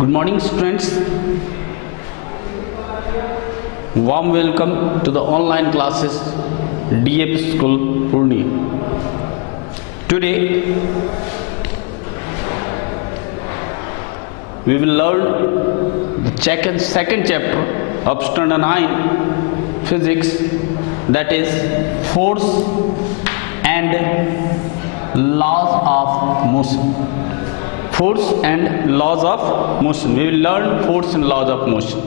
Good morning, students. Warm welcome to the online classes DAP School Purnia. Today we will learn the second chapter of standard 9 physics, that is force and laws of motion. Force and laws of motion. We will learn force and laws of motion.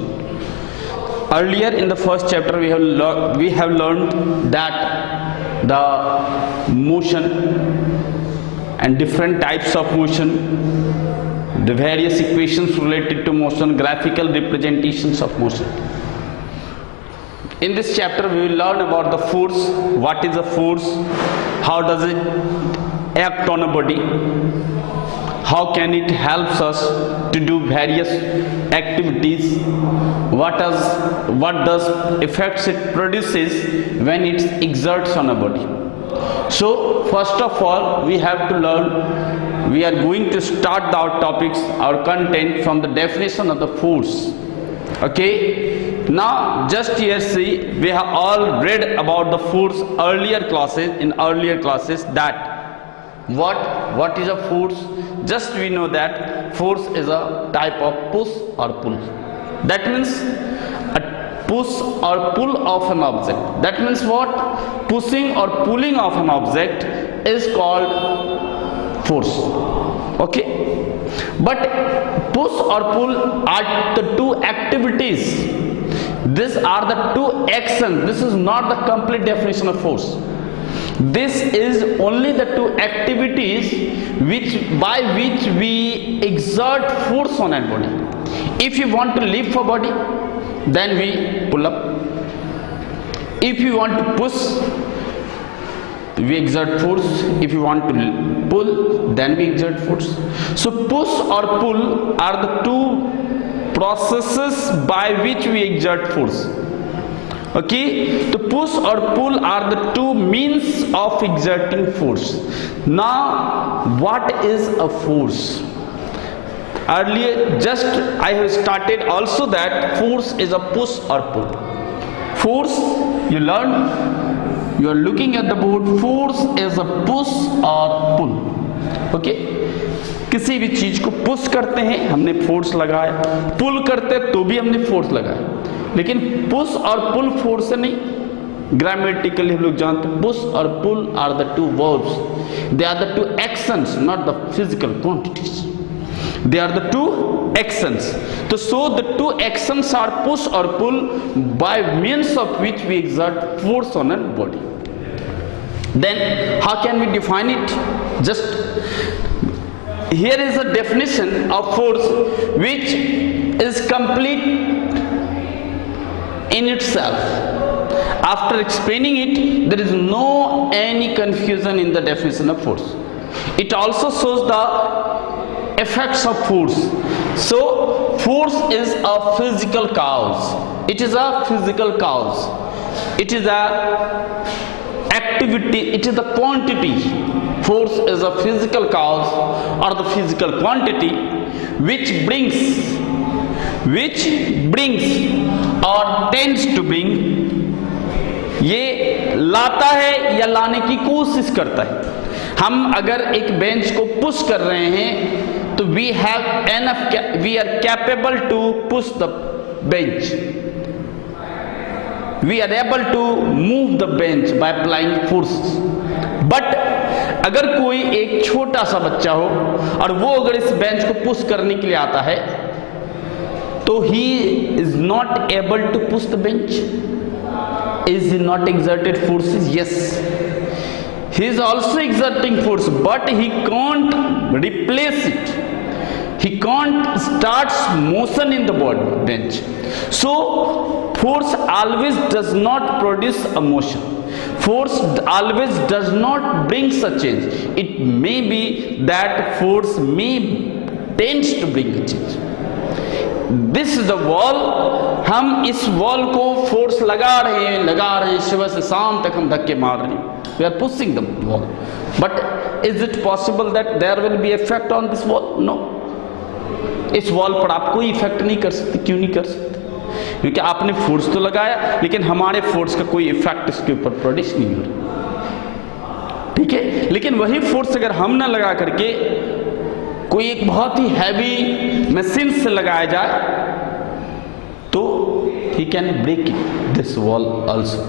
Earlier in the first chapter we have learned that the motion and different types of motion, the various equations related to motion, graphical representations of motion. In this chapter we will learn about the force. What is a force? How does it act on a body? How can it helps us to do various activities? What does effects it produces when it exerts on a body? So first of all we have to learn, we are going to start our topics, our content from the definition of the force. Okay, now just here see, we have all read about the force in earlier classes that what is a force. Just we know that force is a type of push or pull. That means a push or pull of an object. That means what? Pushing or pulling of an object is called force. Okay, but push or pull are the two activities. These are the two actions. This is not the complete definition of force. This is only the two activities by which we exert force on a body. If you want to lift a body, then we pull up. If you want to push, we exert force. If you want to pull, then we exert force. So push or pull are the two processes by which we exert force. Okay, the push or pull are the two means of exerting force. Now what is a force? Earlier just I have started also that force is a push or pull. Force, you learn, you are looking at the board, force is a push or pull. Okay, किसी भी चीज को push करते हैं हमने force लगाया, पुल करते तो भी हमने फोर्स लगाया, लेकिन पुश और पुल फोर्स से नहीं. ग्रामेटिकली हम लोग जानते हैं पुश और pull are the two verbs, they are the two actions, not the physical quantities. They are the two actions. So the two actions are push or pull by means of which we exert force on a body. Then how can we define it? Just here is a definition of force which is complete in itself. After explaining it, there is no any confusion in the definition of force. It also shows the effects of force. So force is a physical cause. It is a physical cause. It is a activity. It is the quantity. Force is a physical cause or the physical quantity which brings or tends to bring. ये लाता है या लाने की कोशिश करता है. हम अगर एक बेंच को पुश कर रहे हैं तो we are capable to push the bench. We are able to move the bench by applying force. But अगर कोई एक छोटा सा बच्चा हो और वो अगर इस बेंच को पुश करने के लिए आता है तो he is not able to push the bench. Is he not exerted forces? Yes. He is also exerting force, but he can't replace it. He can't start motion in the bench. So force always does not produce a motion. Force always does not bring a change. It may be that force tends to bring a change. This is the wall. हम इस wall को force लगा रहे हैं, सुबह से शाम तक हम धक्के मार रहे हैं. We are pushing the wall. But is it possible that there will be effect on this wall? No. इस वॉल पर आप कोई इफेक्ट नहीं कर सकते। क्यों नहीं कर सकते? क्योंकि आपने फोर्स तो लगाया, लेकिन हमारे फोर्स का कोई इफेक्ट इसके ऊपर प्रोड्यूस नहीं हो रहा, ठीक है। लेकिन वही फोर्स अगर हम ना लगा करके कोई एक बहुत ही हैवी मशीन से लगाया जाए तो he can break this wall also.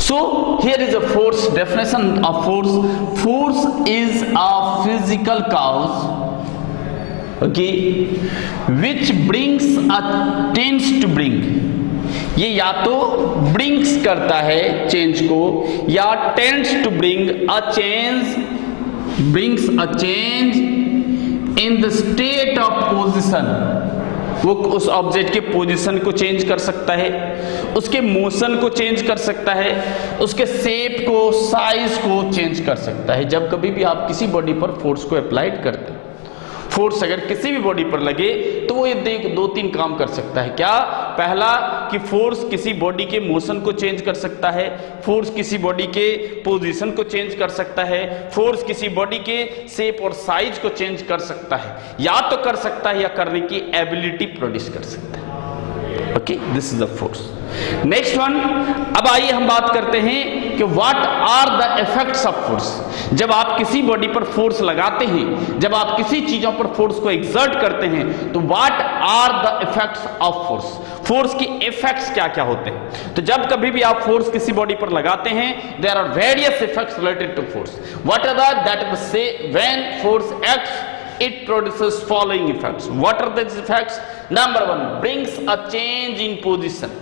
So here is a force, definition of force. Force is a physical cause, okay, which brings a tends to bring. ये या तो brings करता है चेंज को, या tends to bring a change, brings a change in the state of position. वो उस object के पोजीशन को चेंज कर सकता है, उसके मोशन को चेंज कर सकता है, उसके शेप को, साइज को चेंज कर सकता है। जब कभी भी आप किसी बॉडी पर फोर्स को अप्लाइड करते हैं, फोर्स अगर किसी भी बॉडी पर लगे तो वो ये दो तीन काम कर सकता है। क्या? पहला कि फोर्स किसी बॉडी के मोशन को चेंज कर सकता है, फोर्स किसी बॉडी के पोजीशन को चेंज कर सकता है, फोर्स किसी बॉडी के शेप और साइज को चेंज कर सकता है, या तो कर सकता है या करने की एबिलिटी प्रोड्यूस कर सकता है। Okay, this is the force. Next one, अब आइए हम बात करते हैं कि what are the effects of force. जब आप किसी बॉडी पर फोर्स लगाते हैं, जब आप किसी चीजों पर फोर्स को एक्सर्ट करते हैं, तो what are the effects of force. Force की इफेक्ट्स क्या क्या होते हैं? तो जब कभी भी आप फोर्स किसी बॉडी पर लगाते हैं, there are various effects related to force. What are that is say when force acts it produces following effects. What are these effects? Number one, brings a change in position.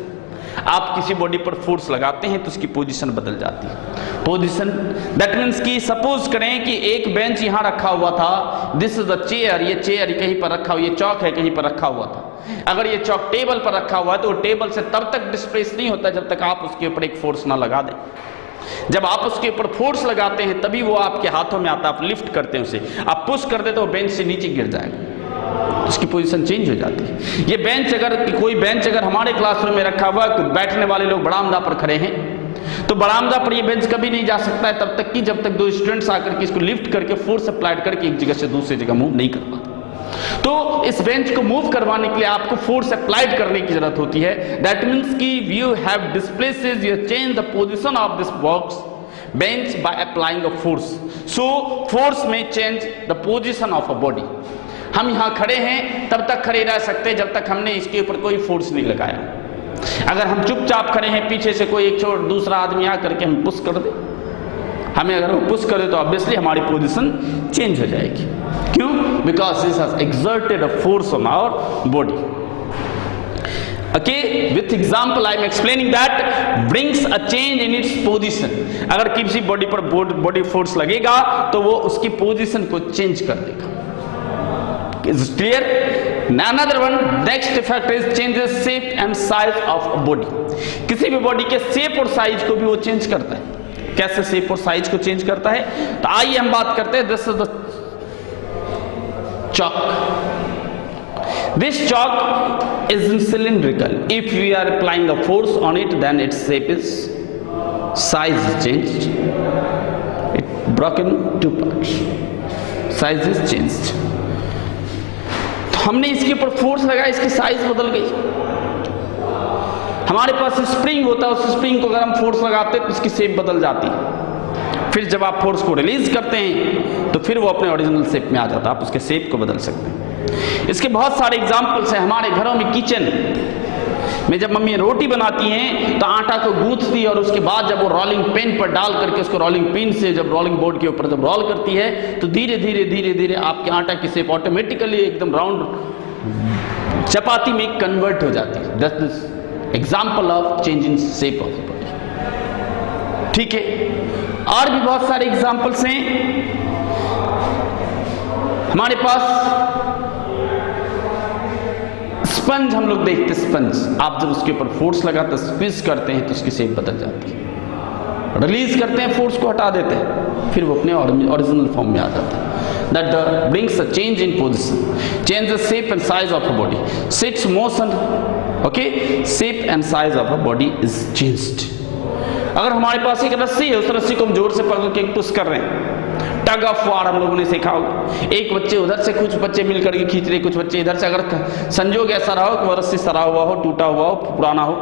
आप किसी body पर force लगाते हैं तो उसकी position बदल जाती है। पोजीशन दैट मीन्स कि सपोज करें कि एक बेंच यहां रखा हुआ था, दिस इज द चेयर, ये चेयर कहीं पर रखा हुआ, ये चौक है कहीं पर रखा हुआ था। अगर ये चौक टेबल पर रखा हुआ है तो टेबल से तब तक डिस्प्लेस नहीं होता जब तक आप उसके ऊपर एक फोर्स ना लगा दें। जब आप उसके ऊपर फोर्स लगाते हैं तभी वो आपके हाथों में आता है, आप लिफ्ट करते हैं उसे, आप पुश कर देते हो, बेंच से नीचे गिर जाएगा, उसकी पोजीशन चेंज हो जाती है। ये बेंच अगर कोई बेंच अगर हमारे क्लासरूम में रखा हुआ है, बैठने वाले लोग बरामदा पर खड़े हैं, तो बरामदा पर ये बेंच कभी नहीं जा सकता है तब तक कि जब तक दो स्टूडेंट्स आकर के इसको लिफ्ट करके फोर्स अप्लाइड करके एक जगह से दूसरी जगह मूव नहीं कर पाते। तो इस बेंच को मूव करवाने के लिए आपको फोर्स अप्लाइड करने की जरूरत होती है। दैट मीन्स कि you have displaces, you change the position of this box bench by applying a force. So force में change the position of a body. हम यहां खड़े हैं तब तक खड़े रह सकते हैं जब तक हमने इसके ऊपर कोई फोर्स नहीं लगाया। अगर हम चुपचाप खड़े हैं, पीछे से कोई एक दूसरा आदमी आकर के हम पुश कर दे, हमें अगर वो पुश करे तो ऑब्वियसली हमारी पोजीशन चेंज हो जाएगी। क्यों? Because this has exerted a force on our body. Okay, with example I am explaining that brings a change in its position. अगर किसी बॉडी पर बॉडी फोर्स लगेगा तो वो उसकी पोजीशन को चेंज कर देगा। Is it clear? Another one, next effect is changes shape and size of a body. किसी भी बॉडी के शेप और साइज को भी वो चेंज करता है। कैसे शेप और साइज को चेंज करता है? तो आइए हम बात करते हैं। This is the chalk. This chalk is cylindrical. If we are applying a force on it, then its shape is, size is changed. It broken two parts. Size is changed. तो हमने इसके ऊपर फोर्स लगाया, इसकी size बदल गई। हमारे पास spring होता है, उस स्प्रिंग को अगर हम फोर्स लगाते हैं तो उसकी शेप बदल जाती है। फिर जब आप फोर्स को रिलीज करते हैं तो फिर वो अपने ओरिजिनल शेप में आ जाता है, आप उसके शेप को बदल सकते हैं। इसके बहुत सारे एग्जाम्पल्स हैं। हमारे घरों में किचन में जब मम्मी रोटी बनाती हैं तो आटा को गूंथती है और उसके बाद जब वो रोलिंग पिन पर डाल करके उसको रोलिंग पिन से जब रोलिंग बोर्ड के ऊपर जब रोल करती है तो धीरे धीरे धीरे धीरे आपके आटा की शेप ऑटोमेटिकली एकदम राउंड चपाती में कन्वर्ट हो जाती है। That is example of change in shape of the body. ठीक है, और भी बहुत सारे एग्जाम्पल्स हैं हमारे पास। स्पंज हम लोग देखते, स्पंज आप जब उसके ऊपर फोर्स लगाते स्क्वीज करते हैं तो उसकी शेप बदल जाती है। रिलीज करते हैं, फोर्स को हटा देते हैं, फिर वो अपने ओरिजिनल फॉर्म में आ जाता है। That brings a change in position, change the shape and size of a body, sits motion, okay, shape and size of a body is changed. अगर हमारे पास एक रस्सी है, उस रस्सी को हम जोर से पकड़ के पुश कर रहे हैं, टग ऑफ वार हम लोगों ने सीखा होगा। एक बच्चे उधर से, कुछ बच्चे मिलकर के खींच रहे, कुछ बच्चे इधर से। अगर संजोग ऐसा रहा हो कि वो रस्सी सरा हुआ हो, टूटा हुआ हो, पुराना हो,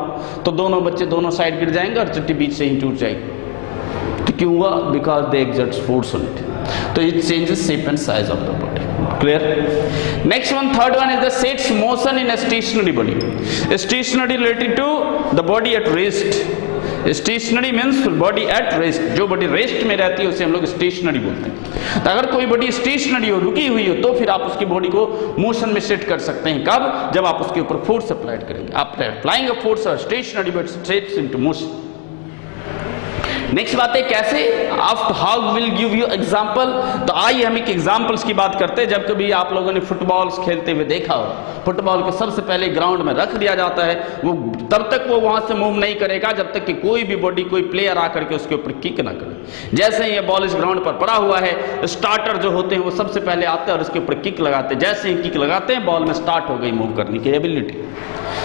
तो दोनों बच्चे दोनों साइड गिर जाएंगे और चट्टी बीच से ही टूट जाएगी। तो क्यों हुआ? Because they exert force on it. तो it changes shape and size of the body. Clear? Next one, third one is the sets motion in stationary body. Stationary related to the body at rest. Stationary means body at rest. जो body rest में रहती है उसे हम लोग stationery बोलते हैं। तो अगर कोई बॉडी स्टेशनरी हो, रुकी हुई हो, तो फिर आप उसकी बॉडी को मोशन में सेट कर सकते हैं। कब? जब आप उसके ऊपर फोर्स अप्लाई करेंगे। आप applying a force stationary but sets into motion. Next बात है कैसे, after how will give you example. तो आइए हम एक एग्जांपल्स की बात करते हैं। जब कभी आप लोगों ने फुटबॉल खेलते हुए देखा हो, फुटबॉल को सबसे पहले ग्राउंड में रख दिया जाता है, वो तब तक वो वहां से मूव नहीं करेगा जब तक कि कोई भी बॉडी, कोई प्लेयर आकर के उसके ऊपर किक ना करे। जैसे ही ये बॉल इस ग्राउंड पर पड़ा हुआ है, स्टार्टर जो होते हैं वो सबसे पहले आते हैं और उसके ऊपर किक लगाते हैं। जैसे ही किक लगाते हैं, बॉल में स्टार्ट हो गई मूव करने की एबिलिटी।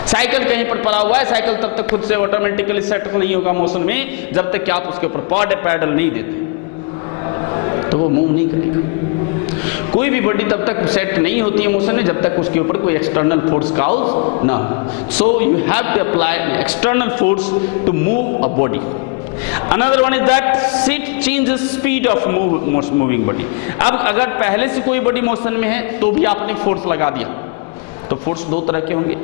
साइकिल कहीं पर पड़ा हुआ है, साइकिल तब तक खुद से ऑटोमेटिकली सेट नहीं होगा मोशन में जब तक कि आप उसके ऊपर पैडल नहीं देते, तो वो मूव नहीं करेगा। कोई भी बॉडी तब तक सेट नहीं होती है मोशन में जब तक उसके ऊपर कोई एक्सटर्नल फोर्स काउज ना हो। So you have to apply external force to move a body. Another one is that it changes speed of moving body. अब अगर पहले से कोई बॉडी मोशन में है तो भी आपने फोर्स लगा दिया, तो फोर्स दो तरह के होंगे।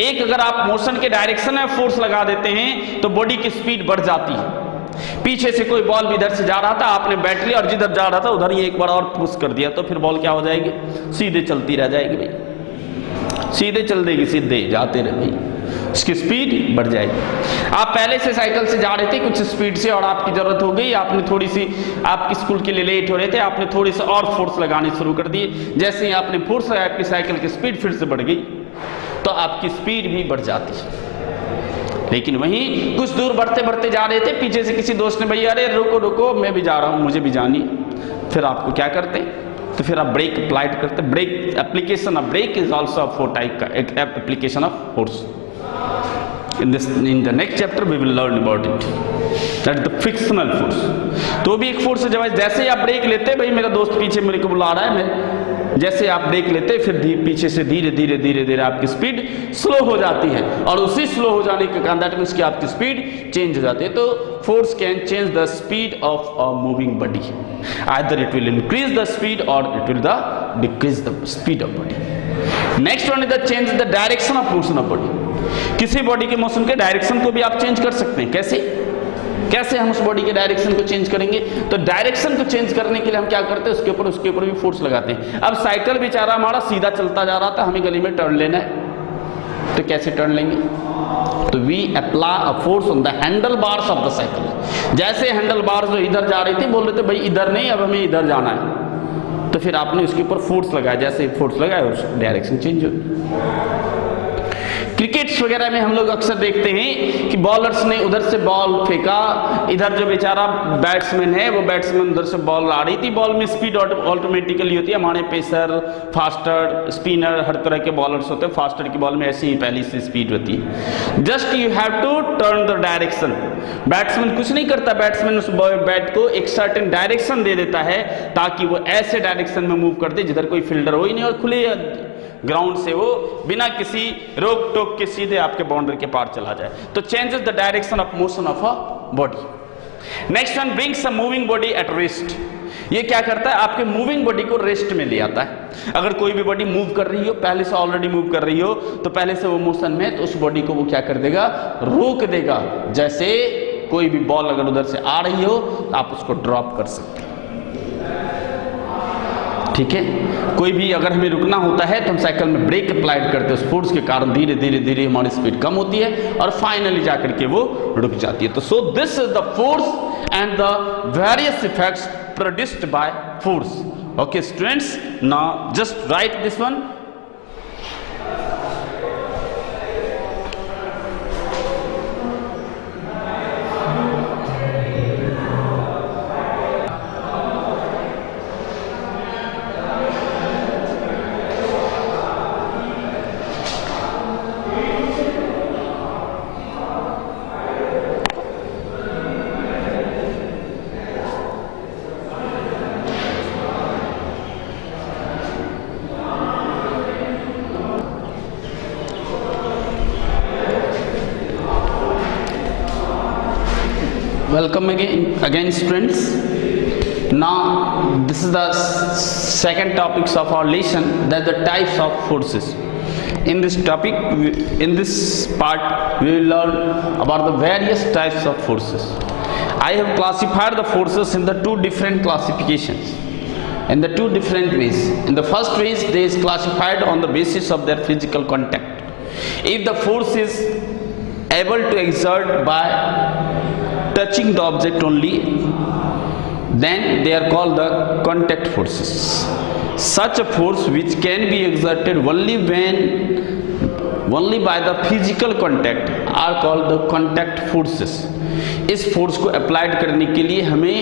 एक, अगर आप मोशन के डायरेक्शन में फोर्स लगा देते हैं तो बॉडी की स्पीड बढ़ जाती है। पीछे से कोई बॉल भी इधर से जा रहा था, आपने बैट लिया और जिधर जा रहा था उधर ही एक बार और पुश कर दिया, तो फिर बॉल क्या हो जाएगी? सीधे चलती रह जाएगी भाई, सीधे चल देगी, सीधे जाते रहे भाई, इसकी स्पीड बढ़ जाएगी। आप पहले से साइकिल से जा रहे थे कुछ स्पीड से और आपकी जरूरत हो गई, आपने थोड़ी सी, आपकी स्कूल के लिए लेट हो रहे थे, आपने थोड़ी सी और फोर्स लगाने शुरू कर दिए। जैसे ही आपने फोर्स लगाया, आपकी साइकिल की स्पीड फिर से बढ़ गई, तो आपकी स्पीड भी बढ़ जाती है। लेकिन वहीं कुछ दूर बढ़ते बढ़ते जा रहे थे, पीछे से किसी दोस्त ने भैया अरे रुको रुको मैं भी जा रहा हूँ, मुझे भी जानी। फिर आपको क्या करते हैं? तो फिर आप ब्रेक अप्लाइड करते। Brake application of brake is also force type का एक application of force. in the next chapter we will learn about it, that is the frictional force। तो भी एक फोर्स है। जैसे ही आप ब्रेक लेते हैं, भाई मेरा दोस्त पीछे मेरे को बुला रहा है, मैं जैसे आप ब्रेक लेते हैं फिर पीछे से धीरे धीरे धीरे धीरे आपकी स्पीड स्लो हो जाती है, और उसी स्लो हो जाने के कारण दैट मीन्स कि आपकी स्पीड चेंज हो जाती है। तो force can change the speed of a moving body, either it will increase the speed और it will decrease the speed of body. Next one is the change the direction of motion of body. किसी body के motion के direction को भी आप change कर सकते हैं। कैसे कैसे हम उस बॉडी के डायरेक्शन को चेंज करेंगे? तो डायरेक्शन को चेंज करने के लिए हम क्या करते हैं? उसके ऊपर भी फोर्स लगाते हैं। अब साइकिल बेचारा हमारा सीधा चलता जा रहा था, हमें गली में टर्न लेना है, तो कैसे टर्न लेंगे? तो we apply a force on the handle bars of the cycle. जैसे हैंडल बार्स जो इधर जा रही थी, बोल रहे थे भाई इधर नहीं, अब हमें इधर जाना है, तो फिर आपने उसके ऊपर फोर्स लगाया। जैसे फोर्स लगाया उस डायरेक्शन चेंज हो। क्रिकेट्स वगैरह में हम लोग अक्सर देखते हैं कि बॉलर्स ने उधर से बॉल फेंका, इधर जो बेचारा बैट्समैन है वो बैट्समैन उधर से बॉल आ रही थी, बॉल में स्पीड ऑटोमेटिकली होती है। हमारे पेसर, फास्टर, स्पिनर, हर तरह के बॉलर्स होते हैं। फास्टर की बॉल में ऐसी ही पहली से स्पीड होती है। Just you have to turn the direction. Batsman कुछ नहीं करता, बैट्समैन उस बैट को एक सर्टेन डायरेक्शन दे देता है ताकि वो ऐसे डायरेक्शन में मूव कर दे जिधर कोई फील्डर हो ही नहीं, और खुले ग्राउंड से वो बिना किसी रोक टोक के सीधे आपके बाउंड्री के पार चला जाए। तो changes the direction of motion of a body. Next one brings a moving body at rest. ये क्या करता है? आपके मूविंग बॉडी को रेस्ट में ले आता है। अगर कोई भी बॉडी मूव कर रही हो, पहले से ऑलरेडी मूव कर रही हो, तो पहले से वो मोशन में, तो उस बॉडी को वो क्या कर देगा? रोक देगा। जैसे कोई भी बॉल अगर उधर से आ रही हो तो आप उसको ड्रॉप कर सकते हैं, ठीक है। कोई भी अगर हमें रुकना होता है तो हम साइकिल में ब्रेक अप्लाइड करते हैं, उस फोर्स के कारण धीरे धीरे धीरे हमारी स्पीड कम होती है और फाइनली जाकर के वो रुक जाती है। तो so this is the force and the various effects produced by force. Okay students, now just right this one. Welcome again students. Now this is the second topics of our lesson, that the types of forces. In this topic, in this part, we will learn about the various types of forces. I have classified the forces in the two different classifications, in the two different ways. In the first way, they is classified on the basis of their physical contact. If the force is able to exert by touching the object only, then they are called the contact forces. Such a force which can be exerted only by the physical contact are called the contact forces. इस force को applied करने के लिए हमें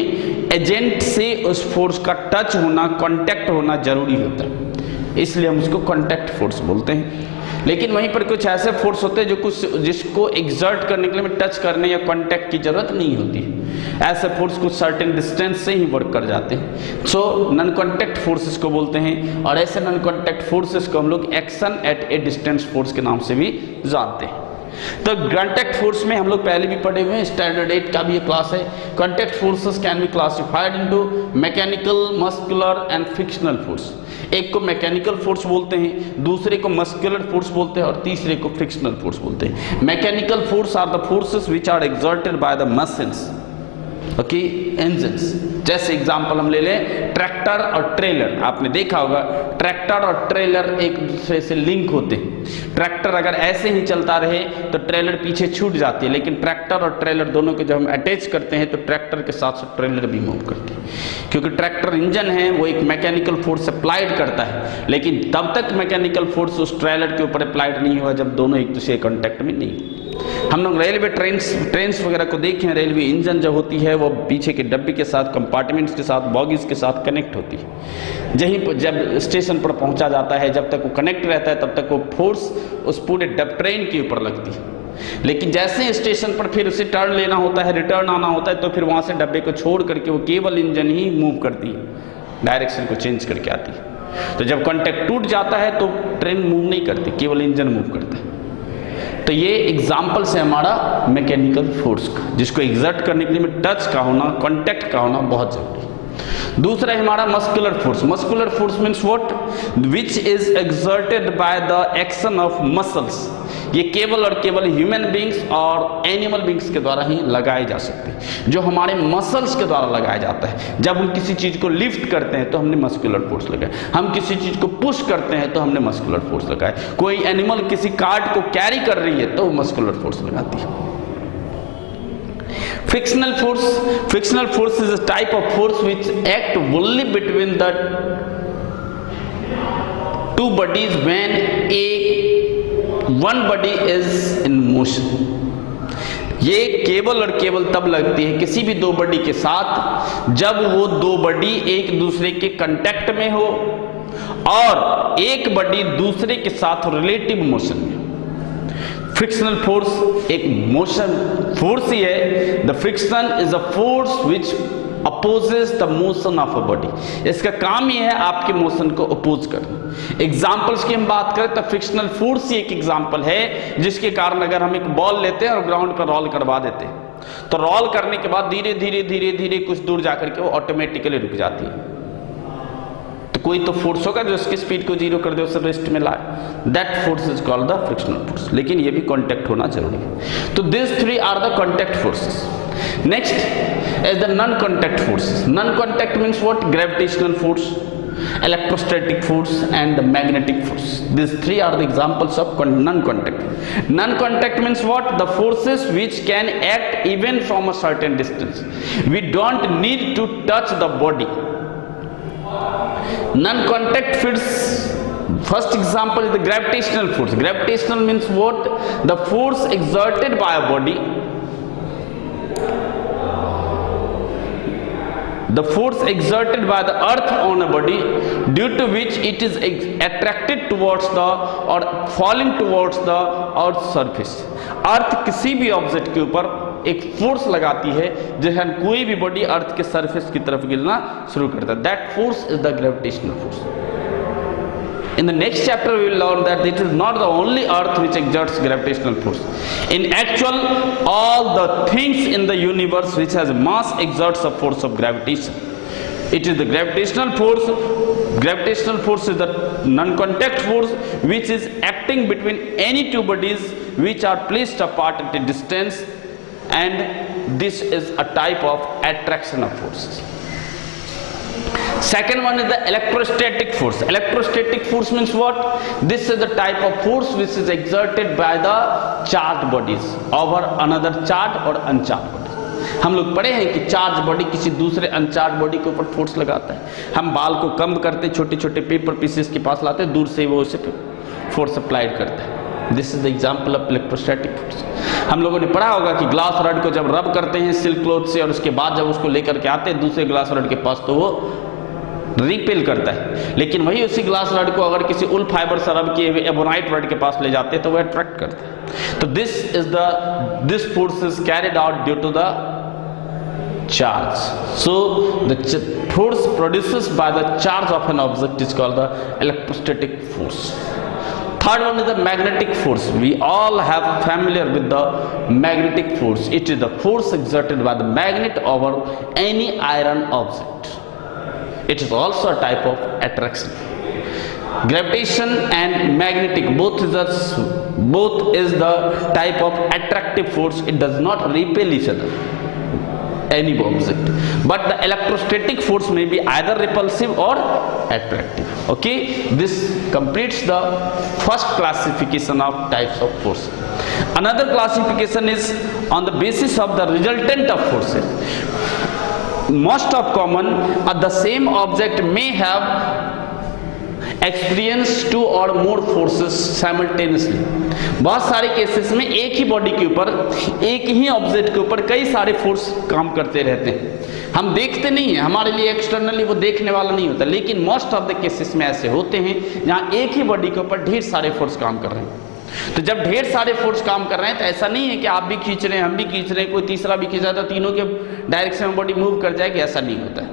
agent से उस force का touch होना, कांटेक्ट होना जरूरी होता है, इसलिए हम उसको कांटेक्ट फोर्स बोलते हैं। लेकिन वहीं पर कुछ ऐसे फोर्स होते हैं जिसको एग्जर्ट करने के लिए टच करने या कांटेक्ट की जरूरत नहीं होती है। ऐसे फोर्स कुछ सर्टेन डिस्टेंस से ही वर्क कर जाते हैं, सो नॉन कांटेक्ट फोर्सेस को बोलते हैं। और ऐसे नॉन कांटेक्ट फोर्सेस को हम लोग action at A distance force के नाम से भी जानते हैं। तो कांटेक्ट फोर्स में हम लोग पहले भी पढ़े हुए हैं, स्टैंडर्ड 8 का भी ये क्लास है। Contact forces can be classified into mechanical, muscular and frictional force. एक को मैकेनिकल फोर्स बोलते हैं, दूसरे को मस्कुलर फोर्स बोलते हैं और तीसरे को फ्रिक्शनल फोर्स बोलते हैं। Mechanical force are the forces which are exerted by the muscles, okay, engines. जैसे एग्जांपल हम ले लें ट्रैक्टर और ट्रेलर। आपने देखा होगा ट्रैक्टर और ट्रेलर एक दूसरे से लिंक होते हैं। ट्रैक्टर अगर ऐसे ही चलता रहे तो ट्रेलर पीछे छूट जाती है, लेकिन ट्रैक्टर और ट्रेलर दोनों को जब हम अटैच करते हैं तो ट्रैक्टर के साथ साथ ट्रेलर भी मूव करती है। क्योंकि ट्रैक्टर इंजन है, वो एक मैकेनिकल फोर्स अप्लाइड करता है, लेकिन तब तक मैकेनिकल फोर्स उस ट्रेलर के ऊपर अप्लाइड नहीं हुआ जब दोनों एक दूसरे कॉन्टैक्ट में नहीं। हम लोग रेलवे ट्रेन्स वगैरह को देखें, रेलवे इंजन जो होती है वो पीछे के डब्बे के साथ, कंपार्टमेंट्स के साथ, बॉगीज के साथ कनेक्ट होती है। यहीं पर जब स्टेशन पर पहुंचा जाता है, जब तक वो कनेक्ट रहता है तब तक वो फोर्स उस पूरे ट्रेन के ऊपर लगती है। लेकिन जैसे स्टेशन पर फिर उसे टर्न लेना होता है, रिटर्न आना होता है, तो फिर वहां से डब्बे को छोड़ करके वो केवल इंजन ही मूव करती है, डायरेक्शन को चेंज करके आती है। तो जब कॉन्टैक्ट टूट जाता है तो ट्रेन मूव नहीं करती, केवल इंजन मूव करता है। तो ये एग्जाम्पल्स है हमारा मैकेनिकल फोर्स का, जिसको एग्जर्ट करने के लिए टच का होना, कांटेक्ट का होना बहुत जरूरी है। दूसरा है हमारा muscular force. Muscular force means what? Which is exerted by the action of muscles. ये केवल और केवल ह्यूमन बींग्स और एनिमल बींग्स के द्वारा ही लगाए जा सकते हैं, जो हमारे मसल्स के द्वारा लगाया जाता है। जब हम किसी चीज को लिफ्ट करते हैं तो हमने मस्कुलर फोर्स लगाया, हम किसी चीज को पुश करते हैं तो हमने मस्कुलर फोर्स लगाया। कोई एनिमल किसी कार्ड को कैरी कर रही है तो मस्कुलर फोर्स लगाती है। Frictional force is a type of force which act only between the two bodies when one body is in motion. ये केवल और केवल तब लगती है किसी भी दो बॉडी के साथ जब वो दो बॉडी एक दूसरे के कांटेक्ट में हो और एक बॉडी दूसरे के साथ रिलेटिव मोशन में हो। फ्रिक्शनल फोर्स एक मोशन फोर्स ही है। The friction is a force which opposes the motion of a body. इसका काम ये है आपके मोशन को अपोज करना। एग्जाम्पल्स की हम बात करें तो फ्रिक्शनल फोर्स ही एक एग्जाम्पल है, जिसके कारण अगर हम एक बॉल लेते हैं और ग्राउंड पर रोल करवा देते हैं तो रोल करने के बाद धीरे धीरे धीरे धीरे कुछ दूर जाकर के वो ऑटोमेटिकली रुक जाती है। तो कोई तो फोर्स होगा जो उसकी स्पीड को जीरो कर दे, उसे रेस्ट में लाए। That force is called the frictional force. लेकिन ये भी कांटेक्ट होना जरूरी है। तो this three are the contact forces. Next is the non-contact forces. Non-contact means what? Gravitational force, electrostatic force and the magnetic force. These three are the examples of non-contact. Non-contact means what? The forces which can act even from a certain distance. We don't need to touch the body. Non-contact force, first example is the gravitational force. Gravitational means what? The force exerted by a body. The force exerted by the earth on a body, due to which it is attracted towards the or falling towards the earth surface. अर्थ किसी भी object के ऊपर एक force लगाती है जैसे कोई भी बॉडी अर्थ के सरफेस की तरफ गिरना शुरू करता है। That force is the gravitational force. In the next chapter we will learn that it is not the only earth which exerts gravitational force. In actual, all the things in the universe which has mass exerts a force of gravitation. It is the gravitational force. Gravitational force is the non-contact force which is acting between any two bodies which are placed apart at a distance, and this is a type of attraction of forces. Second one is the electrostatic force. Electrostatic force means what? This is the type of force which is exerted by the charged bodies over another charged or uncharged body. हम लोग पढ़े हैं कि charge body किसी दूसरे uncharged body के ऊपर force लगाता है। हम बाल को कम करते, छोटे छोटे पेपर पीसेस के पास लाते हैं, दूर से वो उसे फोर्स अप्लाइड करता है। This is the example of electrostatic force. हम लोगों ने पढ़ा होगा कि ग्लास रॉड को जब रब करते हैं सिल्क क्लॉथ से और उसके बाद जब उसको लेकर के आते हैं दूसरे ग्लास रॉड के पास तो वो रिपेल करता है, लेकिन वही उसी ग्लास रॉड को अगर किसी उल फाइबर से रब किए हुए एबोनाइट रॉड के पास ले जाते हैं तो वह अट्रैक्ट करता है। तो this force is carried out due to the charge. So the force produces by the charge of an object is called the electrostatic force. Third one is the magnetic force. We all have familiar with the magnetic force. It is the force exerted by the magnet over any iron object. It is also a type of attraction. Gravitation and magnetic both is the type of attractive force. It does not repel each other, any object, but the electrostatic force may be either repulsive or attractive. Okay, this completes the first classification of types of force. Another classification is on the basis of the resultant of forces. Most of common the same object may have experience two or more forces simultaneously. बहुत सारे cases में एक ही body के ऊपर, एक ही object के ऊपर कई सारे फोर्स काम करते रहते हैं। हम देखते नहीं हैं, हमारे लिए एक्सटर्नली वो देखने वाला नहीं होता, लेकिन मोस्ट ऑफ द केसेस में ऐसे होते हैं जहाँ एक ही बॉडी के ऊपर ढेर सारे फोर्स काम कर रहे हैं। तो जब ढेर सारे फोर्स काम कर रहे हैं तो ऐसा नहीं है कि आप भी खींच रहे हैं, हम भी खींच रहे हैं, कोई तीसरा भी खींच रहा है तो तीनों के डायरेक्शन में बॉडी मूव कर जाएगी, ऐसा नहीं होता है।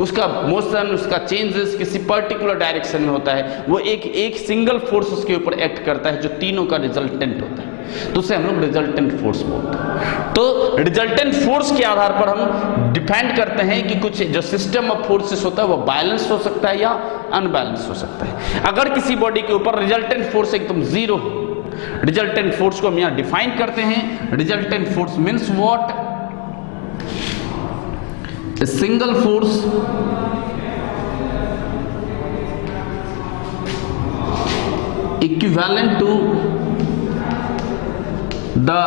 उसका मोशन, उसका चेंजेस किसी पर्टिकुलर डायरेक्शन में होता है। वो एक सिंगल फोर्स उसके ऊपर एक्ट करता है जो तीनों का रिजल्टेंट होता है, तो उसे हम लोग रिजल्टेंट फोर्स बोलते हैं। तो रिजल्टेंट फोर्स के आधार पर हम डिफाइन करते हैं कि कुछ जो सिस्टम ऑफ फोर्सेस होता है वो बैलेंस हो सकता है या अनबैलेंस हो सकता है। अगर किसी बॉडी के ऊपर रिजल्टेंट फोर्स एकदम जीरो हो, रिजल्टेंट फोर्स को हम यहां डिफाइन करते हैं। Resultant force means what? A single force equivalent to the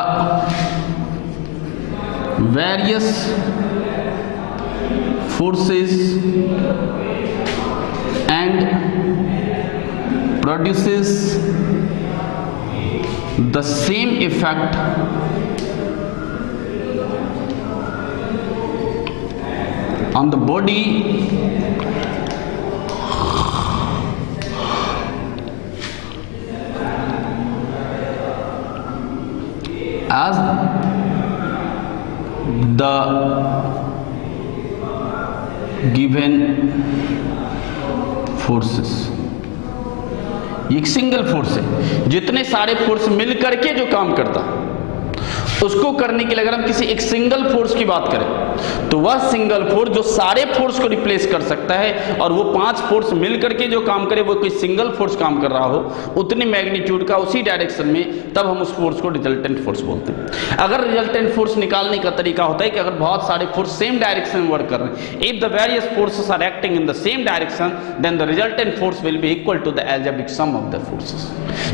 various forces and produces the same effect on the body as the given forces। एक सिंगल फोर्स है, जितने सारे फोर्स मिल करके जो काम करता उसको करने के लिए अगर हम किसी एक सिंगल फोर्स की बात करें तो वह सिंगल फोर्स जो सारे फोर्स को रिप्लेस कर सकता है और वो 5 फोर्स मिल करके जो काम करे वो कोई सिंगल फोर्स काम कर रहा हो उतनी मैग्नीट्यूड का उसी डायरेक्शन में, तब हम उस फोर्स को रिजल्टेंट फोर्स बोलते हैं। अगर रिजल्टेंट फोर्स निकालने का तरीका होता है कि अगर बहुत सारे फोर्स सेम डायरेक्शन में वर्क कर रहे हैं, if the various forces are acting in the same direction then the resultant force will be equal to the algebraic sum of the forces.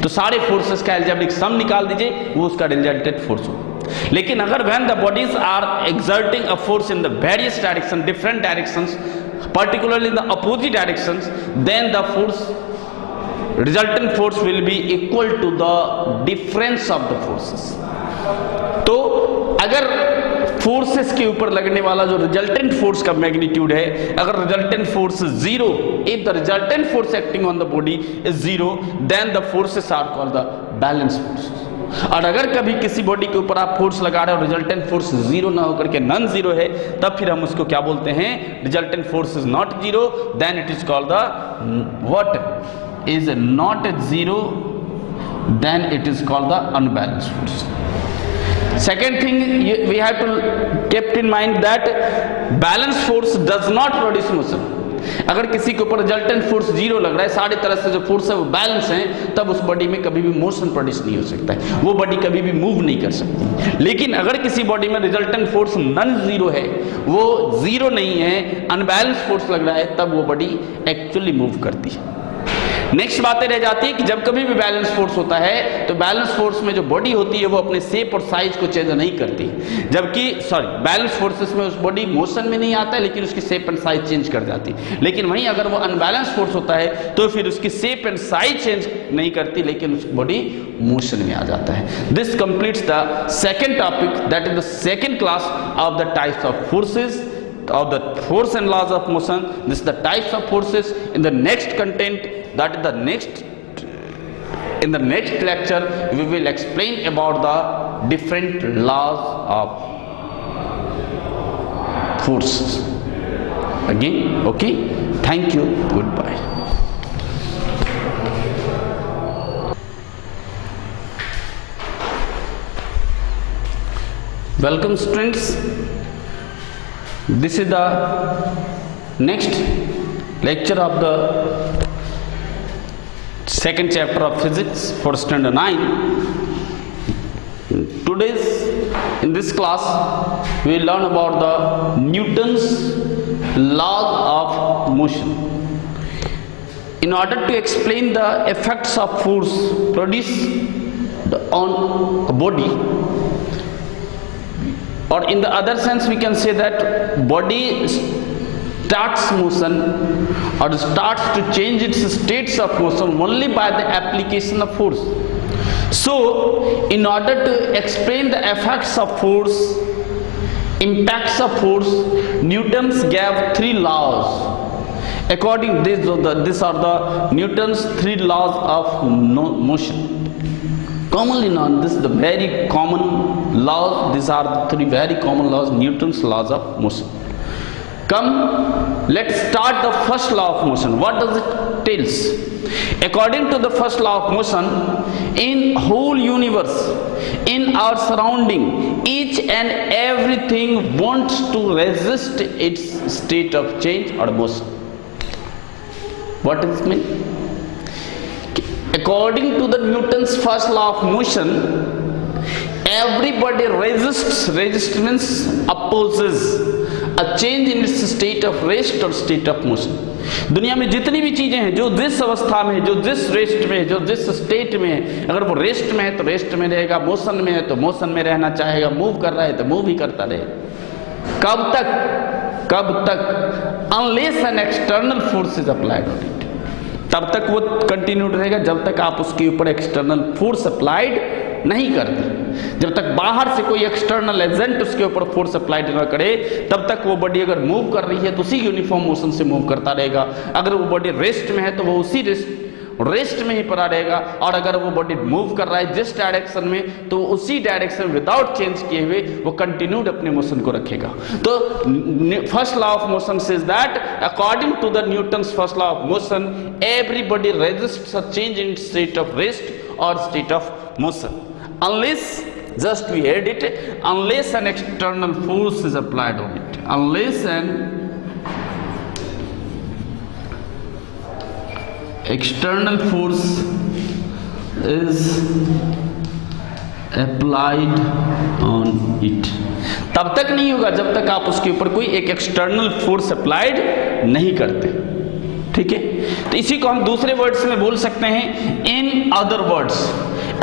तो सारे फोर्सेस का एल्जेब्रिक सम निकाल दीजिए, वो उसका रिजल्टेंट फोर्स होगा। लेकिन अगर when the bodies are exerting a force in the various directions, different directions, particularly in the opposite directions, then the force resultant force will be equal to the difference of the forces। तो अगर forces के ऊपर लगने वाला जो resultant force का magnitude है, अगर resultant force zero, if the resultant force acting on the body is zero then the forces are called the balance forces. और अगर कभी किसी बॉडी के ऊपर आप फोर्स लगा रहे हो रिजल्टेंट फोर्स जीरो ना होकर के नॉन जीरो है, तब फिर हम उसको क्या बोलते हैं? Resultant force is not zero, then it is called the what? is not at zero, then it is called the unbalanced force. Second thing we have to keep in mind that balanced force does not produce motion. अगर किसी के ऊपर resultant force zero लग रहा है, सारी तरह से जो फोर्स है वो बैलेंस है, तब उस बॉडी में कभी भी मोशन प्रोड्यूस नहीं हो सकता है, वो बॉडी कभी भी मूव नहीं कर सकती। लेकिन अगर किसी बॉडी में रिजल्टेंट फोर्स नॉन जीरो है, वो जीरो नहीं है, अनबैलेंस फोर्स लग रहा है, तब वो बॉडी एक्चुअली मूव करती है। नेक्स्ट बातें रह जाती है कि जब कभी भी बैलेंस फोर्स होता है तो बैलेंस फोर्स में जो बॉडी होती है वो अपने शेप और साइज को चेंज नहीं करती, जबकि बैलेंस फोर्सेस में उस बॉडी मोशन में नहीं आता है लेकिन उसकी शेप एंड साइज चेंज कर जाती है। लेकिन वहीं अगर वो अनबैलेंस फोर्स होता है तो फिर उसकी शेप एंड साइज चेंज नहीं करती लेकिन उसकी बॉडी मोशन में आ जाता है। This completes the second topic, that is the second class of the types of forces of the force and laws of motion. This is the types of forces. In the next content, that is the next, in the next lecture we will explain about the different laws of forces again. Okay, thank you, goodbye. Welcome students. This is the next lecture of the second chapter of physics for standard 9. Today's in this class we will learn about the Newton's laws of motion. In order to explain the effects of force produced on a body, or in the other sense we can say that body starts motion or starts to change its states of motion only by the application of force. So in order to explain the effects of force, impacts of force, Newton's gave three laws. According to these are the Newton's three laws of motion, commonly known. This is the very common laws. These are the three very common laws, Newton's laws of motion. Come, let's start the first law of motion. What does it tells? According to the first law of motion, in whole universe, in our surrounding, each and everything wants to resist its state of change or motion. What does it mean? According to the Newton's first law of motion, everybody resists, resist means opposes a change in its state of rest or state of motion. दुनिया में जितनी भी चीजें हैं जो जिस अवस्था में है, जो जिस रेस्ट में है, जो जिस स्टेट में है, अगर वो रेस्ट में है तो रेस्ट में रहेगा, मोशन में है तो मोशन में रहना चाहेगा, मूव कर रहा है तो मूव ही करता रहेगा। कब तक unless an external force is applied on it, तब तक वो कंटिन्यूड रहेगा जब तक आप उसके ऊपर एक्सटर्नल फोर्स अप्लाइड नहीं करते। जब तक बाहर से कोई एक्सटर्नल एजेंट उसके ऊपर फोर्स अप्लाइड ना करे तब तक वो बॉडी अगर मूव कर रही है तो उसी यूनिफॉर्म मोशन से मूव करता रहेगा। अगर वो बॉडी रेस्ट में है तो वो उसी रेस्ट में ही पड़ा रहेगा, और अगर वो बॉडी मूव कर रहा है जिस डायरेक्शन में तो उसी डायरेक्शन विदाउट चेंज किए हुए वो कंटिन्यूड अपने मोशन को रखेगा। तो first law of motion says that according to the Newton's first law of motion, everybody resists a change in state of rest और state of motion unless, just we heard it, unless an external force is applied on it, unless an external force is applied on it, तब तक नहीं होगा जब तक आप उसके ऊपर कोई एक एक्सटर्नल फोर्स अप्लाइड नहीं करते। ठीक है, तो इसी को हम दूसरे वर्ड्स में बोल सकते हैं, in other words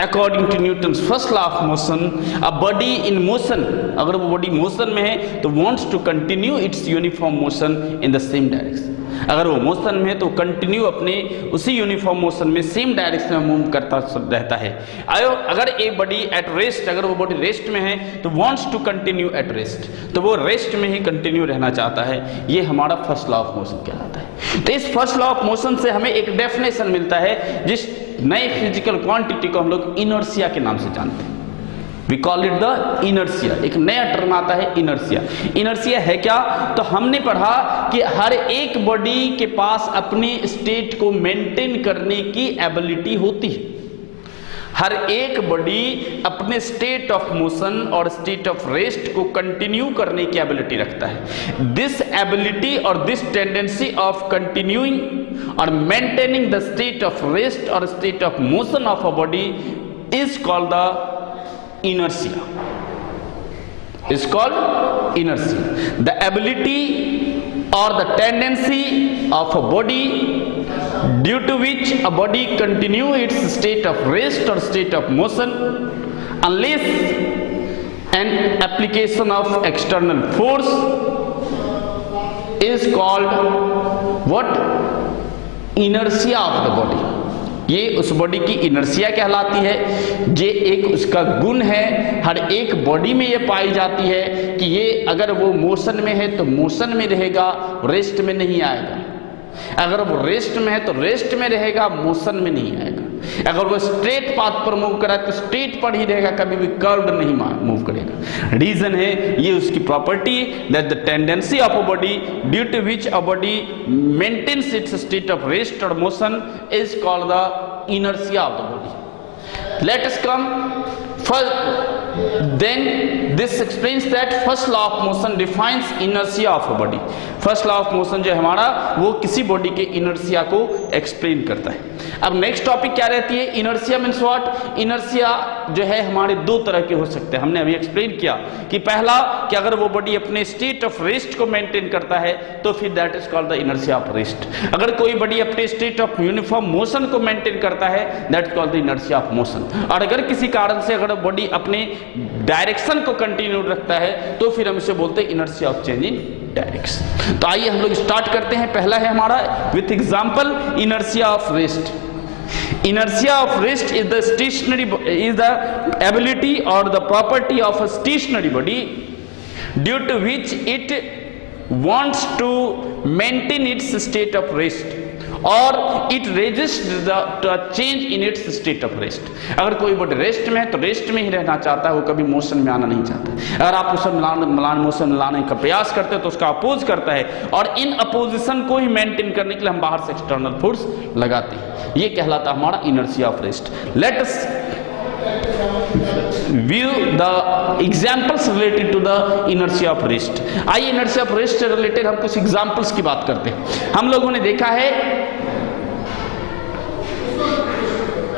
according to Newton's first law of motion, a body in motion, अगर वो बॉडी मोशन में है तो wants to continue its uniform motion in the same direction. अगर वो मोशन में है तो कंटिन्यू अपने उसी यूनिफॉर्म मोशन में सेम डायरेक्शन में मूव करता रहता है। अगर एक बॉडी एट रेस्ट, अगर वो बॉडी रेस्ट में है तो wants to continue at rest, तो वो रेस्ट में ही कंटिन्यू रहना चाहता है। ये हमारा फर्स्ट लॉ ऑफ मोशन कहलाता है। तो इस फर्स्ट लॉ ऑफ मोशन से हमें एक डेफिनेशन मिलता है जिस नए फिजिकल क्वांटिटी को हम लोग इनर्शिया के नाम से जानते हैं। We call it the inertia. एक नया टर्म आता है इनर्शिया। इनर्शिया है क्या? तो हमने पढ़ा कि हर एक बॉडी के पास अपने स्टेट को मेंटेन करने की एबिलिटी होती है। हर एक बॉडी अपने स्टेट ऑफ मोशन और स्टेट ऑफ रेस्ट को कंटिन्यू करने की एबिलिटी रखता है। दिस एबिलिटी और दिस टेंडेंसी ऑफ कंटिन्यूइंग और maintaining the state of rest और state of motion of a body is called the inertia, is called inertia. The ability or the tendency of a body due to which a body continue its state of rest or state of motion unless an application of external force is called what? Inertia of the body. ये उस body की inertia कहलाती है। ये एक उसका गुण है, हर एक बॉडी में ये पाई जाती है कि ये अगर वो मोशन में है तो मोशन में रहेगा, रेस्ट में नहीं आएगा। अगर वो रेस्ट में है तो रेस्ट में रहेगा, मोशन में नहीं आएगा। अगर वो स्ट्रेट पाथ पर मूव करा तो स्ट्रेट पर ही रहेगा, कभी भी कर्व्ड नहीं मूव करेगा। रीजन है ये उसकी property that the tendency of a body due to which a body maintains its state of rest और motion is called the inertia of the body. Let us come first, then this explains that first law of motion defines inertia of a body. First law of motion जो है हमारा, वो किसी body के inertia को explain करता है। अब नेक्स्ट टॉपिक क्या रहती है? Inertia means what? इनर्शिया जो है हमारे दो तरह के हो सकते हैं। हमने अभी एक्सप्लेन किया कि पहला कि अगर वो बॉडी अपने स्टेट ऑफ रेस्ट को मेंटेन करता है तो फिर that is called the inertia of rest. अगर कोई बॉडी अपने स्टेट ऑफ यूनिफॉर्म मोशन को मेंटेन करता है that is called the inertia of motion. और अगर किसी कारण से अगर बॉडी अपने डायरेक्शन को कंटिन्यू रखता है तो फिर हम इसे बोलते हैं inertia of change in direction. तो आइए हम लोग स्टार्ट करते हैं। पहला है हमारा with example inertia of rest. Inertia of rest is the stationary is the ability or the property of a stationary body due to which it wants to maintain its state of rest or it resists the change in its state of rest. अगर कोई body rest में है तो rest में ही रहना चाहता है, वो कभी मोशन में आना नहीं चाहता। अगर आप उसे मोशन में लाने का प्रयास करते हैं तो उसका अपोज करता है और इन अपोजिशन को ही मेंटेन करने के लिए हम बाहर से एक्सटर्नल फोर्स लगाते हैं। ये कहलाता है हमारा inertia of rest. Let us view the examples related to the inertia of rest. आइए इनर्शिया ऑफ रेस्ट से रिलेटेड हम कुछ एग्जाम्पल्स की बात करते हैं। हम लोगों ने देखा है